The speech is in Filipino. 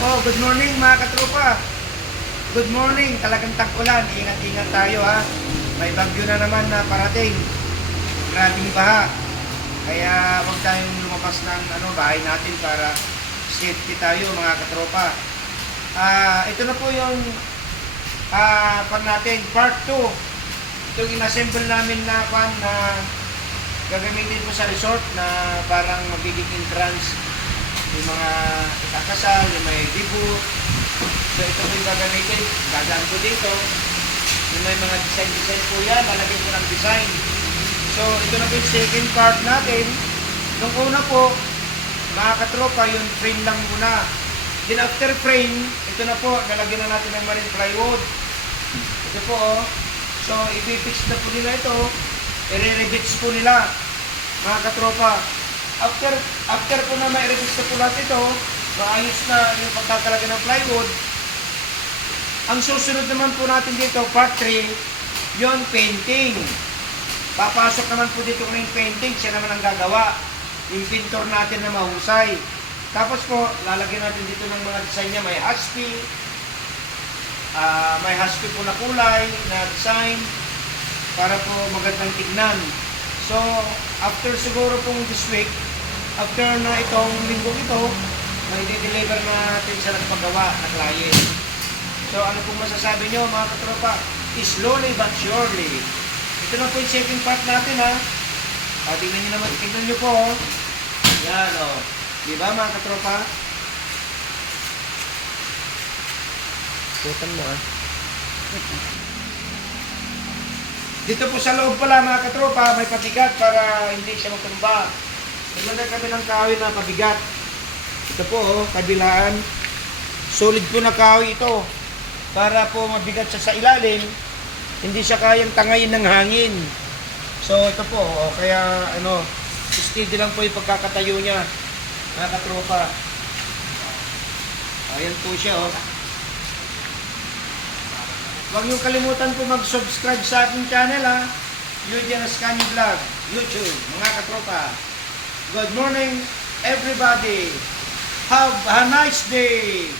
Oh, good morning mga katropa. Good morning. Talagang tag-ulan. Ingat-ingat tayo ha. May bagyo na naman na parating. Grabing baha. Kaya huwag tayong lumabas ng bahay natin para safety tayo mga katropa. Ito na po yung natin, part 2. Itong inassemble namin na gagamitin po sa resort na parang magiging entrance. Yung mga ikakasal, yung may debut. So ito po yung gagamitin. Dadaan po dito. Yung may mga design po yan. Malagyan po ng design. So ito na po yung second part natin. Nung una po, mga katropa, yung frame lang muna. Then after frame, ito na po, nalagyan na natin ng marine plywood. Ito po, oh. So ipipix na po nila ito. I-rebits po nila, mga katropa. After po na ma-rebits na po natin ito, maayos na yung pagkakalagay ng plywood. Ang susunod naman po natin dito, part 3, yung painting. Papasok naman po dito ng painting, siya naman ang gagawa. Yung pintor natin na mahusay. Tapos po, lalagyan natin dito ng mga design niya. May husky po na kulay, na design, para po magandang tignan. So, after siguro pong this week, after na itong linggo ito, may deliver na natin sa nagpagawa na client. So, ano pong masasabi nyo mga katropa? Slowly but surely. Ito na po yung second part natin ha. Tingnan nyo naman, tignan nyo po. Yan o. Diba mga katropa? Putan mo Dito po sa loob pala mga katropa, may pabigat para hindi siya matumba. Naglanday kami ng kahoy na pabigat. Ito po, kabilaan. Solid po na kahoy ito. Para po mabigat siya sa ilalim, hindi siya kayang tangayin ng hangin. So ito po, kaya steady lang po yung pagkakatayo niya, mga katropa. Ayan po siya, oh. Huwag niyong kalimutan po mag-subscribe sa aking channel, ha. Eugene Ascanio Vlog, YouTube, mga katropa. Good morning, everybody. Have a nice day.